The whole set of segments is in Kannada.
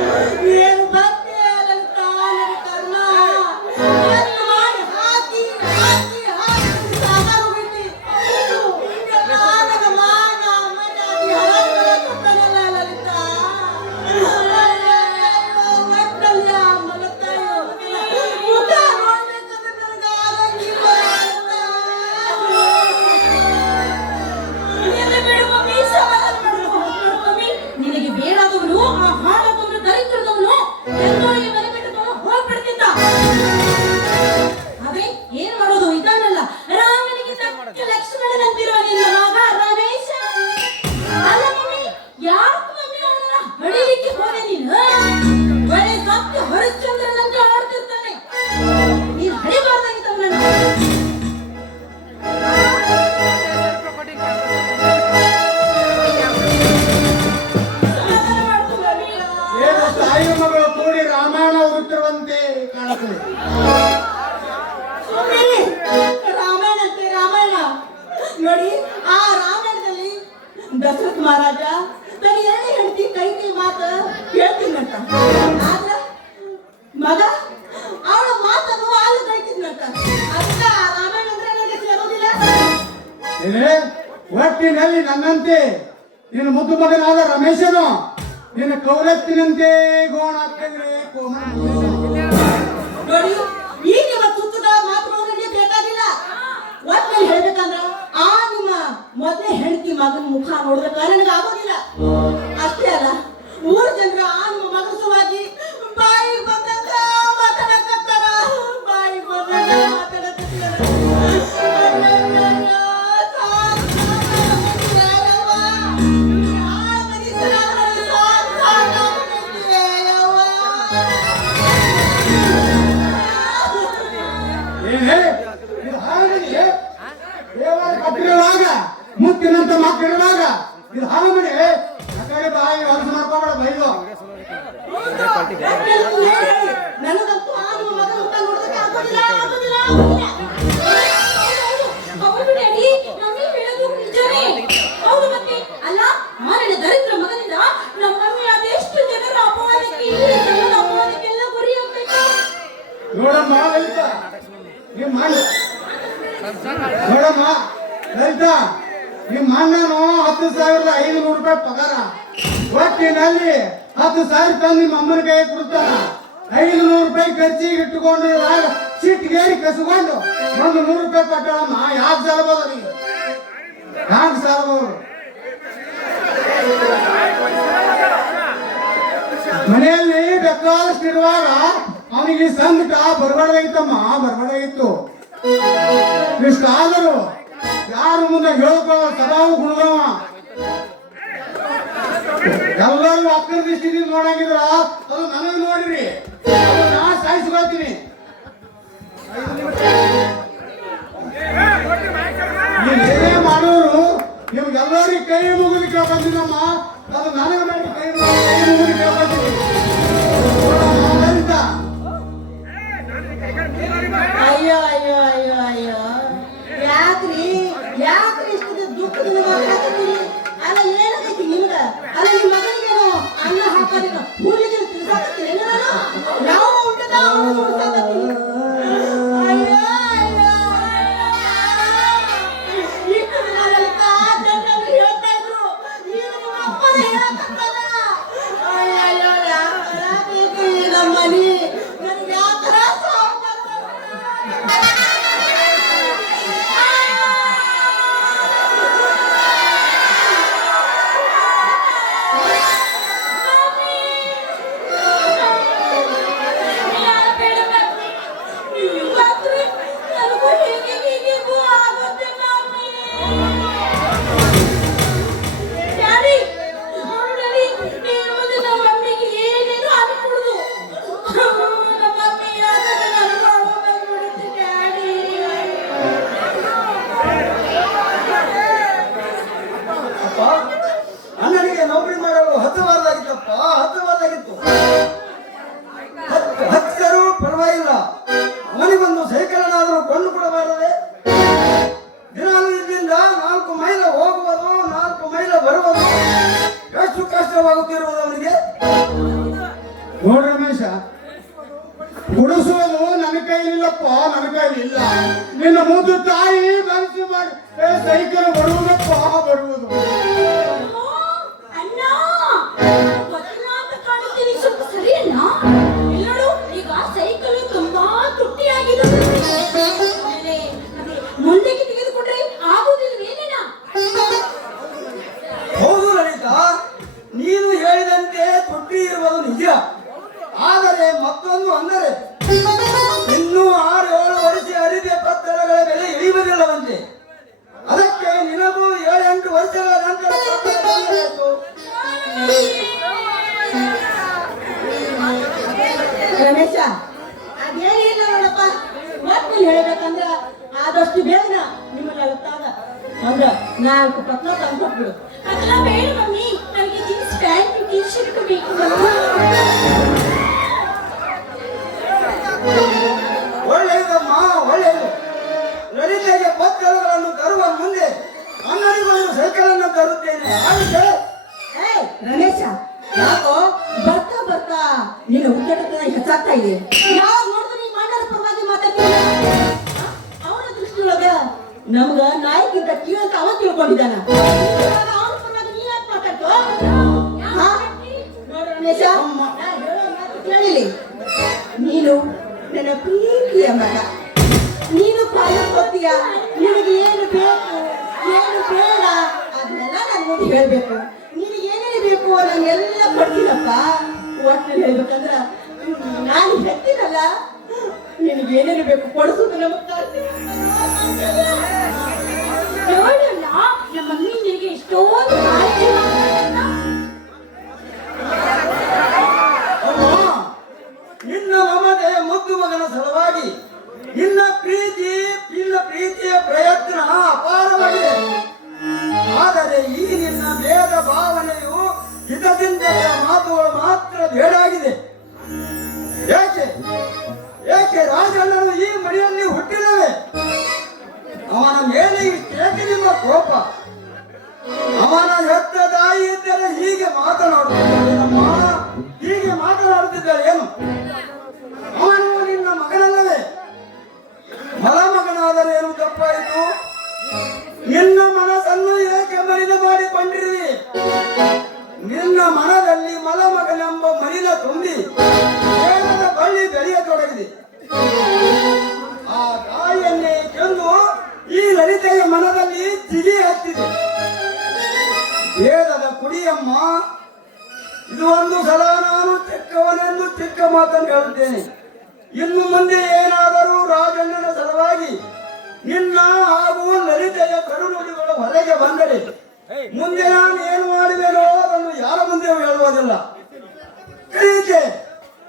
Yeah. ಆದ್ರ ಮಗ ಅವಳ ಮಾತನ್ನು ಹಾಲು ಕೈತಿದ್ನಂತ ಅದಕ್ಕ ರಾಮಾಯಣ ಅಂದ್ರೆ ನನಗೆ ಸೇರೋದಿಲ್ಲ ಏನೇ? ಒಟ್ಟಿನಲ್ಲಿ ನನ್ನಂತೆ ನಿನ್ನ ಮುದ್ದು ಮಗನಾದ ರಮೇಶನು ನಿನ್ನ ಕೌಲತ್ತಿನಂತೆ ಗೋಣ ಹಾಕಿದ್ರೆ ನೋಡಿ ಇದು ಹಾಗೆ ಆ ಕಡೆ ಬಾಯಿ ಹೊಲಸು ಮಾಡ್ಕೋಬೇಡ ಬೈದು. ನನಗಂತೂ ಆ ನೋಡೋದಕ್ಕೆ ಆಗೋದಿಲ್ಲ, ಆಗೋದಿಲ್ಲ. ಹೌದು ಡ್ಯಾಡಿ ಮಮ್ಮಿ ಹೇಳೋದು ನಿಜನೇ ಹೌದು ಮತ್ತೆ ಅಲ್ಲ ಆ ನನ್ನ ದರಿದ್ರ ಮಗನಿಂದ ನಮ್ಮ ಮಮ್ಮಿ ಅದೆಷ್ಟು ಜನರ ಅಪವಾದಕ್ಕೆ ಈ ಜನರ ಅಪವಾದಕ್ಕೆಲ್ಲ ಗುರಿ ಆಗ್ಬೇಕು? ನೋಡಮ್ಮ ಲಲಿತಾ ನಿಮ್ಮ ಅಣ್ಣ ನೋಡಮ್ಮ ಲಲಿತ ನಿಮ್ಮ ಅಣ್ಣನು ಹತ್ತು ಸಾವಿರದ ಐನೂರು ರೂಪಾಯಿ ಪಗಾರ. ಒಟ್ಟಿನಲ್ಲಿ ಹತ್ತು ಸಾವಿರ ತಂದು ನಿಮ್ಮ ಅಮ್ಮನ ಕೈ ಕೊಡ್ತಾರ. ಐದುನೂರು ರೂಪಾಯಿ ಖರ್ಚಿಗೆ ಇಟ್ಟುಕೊಂಡು ಸಿಟ್ಟಿಗೇರಿ ಕಸ್ಕೊಂಡು ಒಂದು ನೂರು ರೂಪಾಯಿ ಕೊಟ್ಟಳಮ್ಮ ಯಾಕೆ ಸಾಲಬಹುದು ನೀವು ಯಾಕೆ ಸಾಲಬಹುದು ಮನೆಯಲ್ಲಿ ಬೇಕಾದಷ್ಟು ಇರುವಾಗ ಅವನಿಗೆ ಸಂಕಟ ಬರಬಾರ್ದಾಗಿತ್ತಮ್ಮ, ಬರಬಾರ್ದಾಗಿತ್ತು. ಇಷ್ಟಾದರೂ ಯಾರು ಮುಂದೆ ಹೇಳ್ಕೊಳ್ಳೋ ಸದಾವು ಗುಣದವ ಎಲ್ಲರೂ ಅಕ್ಕರ ದೃಷ್ಟಿದಿಂದ ನೋಡಂಗಿದ್ರ, ಅದು ನನಗೆ ನೋಡಿರಿ. ನಾ ಸಾಯಿಸ್ಕೊಳ್ತೀನಿ. ನೀವು ಏನೇ ಮಾಡೋರು, ನಿಮ್ಗೆಲ್ಲರಿಗೆ ಕೈ ಮುಗಿದ ಕೇಳ್ಕೊಂತೀನಮ್ಮ. ಅದು ನನಗೆ ಬೇಡ, ಕೈ ಮುಗಿದು. ಗುಡಿಸೋದು ನನ್ನ ಕೈಲಿಲ್ಲಪ್ಪ ನನ್ನ ಕೈಲಿಲ್ಲ. ನಿನ್ನ ಮುದ್ದು ತಾಯಿ ಮನಸ್ಸು ಮಾಡಿ ಸೈಕಲ್ ಬರುವುದಪ್ಪ ಬರುವುದು. ಆದಷ್ಟು ಬೇಗ ನಿಮ್ಮಲ್ಲಿ ಗೊತ್ತಾಗ ಅಂದ್ರೆ ನಾಲ್ಕು ಪತ್ರ ತಂದ್ಕೊಟ್ಬಿಡು. ಅದೆಲ್ಲ ಬೇಡ ಮಮ್ಮಿ ನನಗೆ ಜೀನ್ಸ್ ಪ್ಯಾಂಟ್ ಟಿ ಶರ್ಟ್ ಬೇಕು ಒಳ್ಳೆಯದಮ್ಮ ಒಳ್ಳೆಯದು. ಲಲಿತೆಗೆ ಪತ್ರಗಳನ್ನು ತರುವ ಮುಂದೆ ಅಂಗಡಿಗೊಂದು ಸೈಕಲ್ ಅನ್ನು ತರುತ್ತೇನೆ. ಏಯ್ ರಮೇಶ ಯಾಕೋ ಬರ್ತಾ ಬರ್ತಾ ನಿನ್ನ ಉದ್ದಟತನ ಹೆಚ್ಚಾಗ್ತಾ ಇದೆ. ಯಾವಾಗ ನಮ್ಗ ನಾಯಿಗಿಂತ ಕೀಳಂತ ಅವ ತಿಳ್ಕೊಂಡಿದ್ದಾನ. ಕೇಳಿಲಿ. ನೀನು ನನ್ನ ಪ್ರೀತಿಯ ಮಗ. ನೀನು ಹೋಗ್ತೀಯ ನಿನಗೆ ಏನು ಬೇಕು? ಏನು ಬೇಡ? ಅದನ್ನೆಲ್ಲ ನಾನು ಮುಂದೆ ಹೇಳ್ಬೇಕು. ನಿನಗೆ ಏನೇನು ಬೇಕು? ನಾನೆಲ್ಲ ಕೊಡ್ತೀನಪ್ಪ. ಒಟ್ಟಿನಲ್ಲಿ ಹೇಳ್ಬೇಕಂದ್ರ ನಾನು ಹೇಳ್ತೀನಲ್ಲ. ನಿನಗೆ ಏನೇನು ಬೇಕು? ಕೊಡಿಸೋದು ನಮಗೆ ಮಾತ್ರ ಬೇಡಾಗಿದೆ ಏಕೆ? ಏಕೆ ರಾಜಣ್ಣನು ಈ ಮನೆಯಲ್ಲಿ ಹುಟ್ಟಿಲ್ಲವೇ? ಅವನ ಮೇಲೆ ಇಷ್ಟೇಕೆ ನಿಮ್ಮ ಕೋಪ? ಅವನ ಹೆತ್ತ ತಾಯಿ ಇದ್ದರೆ ಹೀಗೆ ಮಾತನಾಡುತ್ತಿದ್ದಳೇನಮ್ಮ ಮಾತನ್ನು ಹೇಳುತ್ತೇನೆ. ಇನ್ನು ಮುಂದೆ ಏನಾದರೂ ರಾಜಣ್ಣನ ಸಲುವಾಗಿ ನಿನ್ನ ಹಾಗೂ ಲಲಿತೆಯ ಕರುನುಡಿಗಳು ಹೊರಗೆ ಬಂದರೆ ಮುಂದೆ ನಾನು ಏನು ಮಾಡಿದೆನೋ ಅದನ್ನು ಯಾರ ಮುಂದೆ ಹೇಳುವುದಿಲ್ಲ. ಹತ್ತಿರದಿಂದ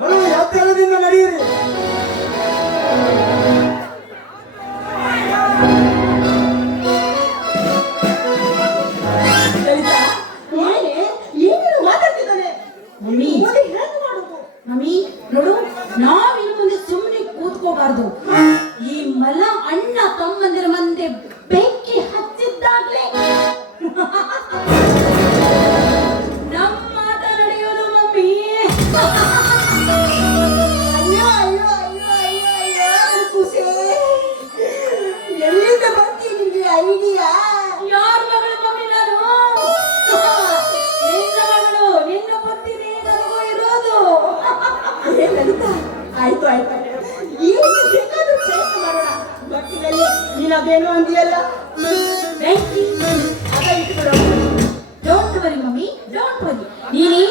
ಬಲು ಎತ್ತರದಿಂದ ನಡೆಯಿರಿ. ಮಾತಾಡ್ತಿದ್ದಾನೆ? ಮಮ್ಮಿ ಅದೇನು ಅಂದಿಯಲ್ಲ? Don't worry mummy don't worry ನೀನೇ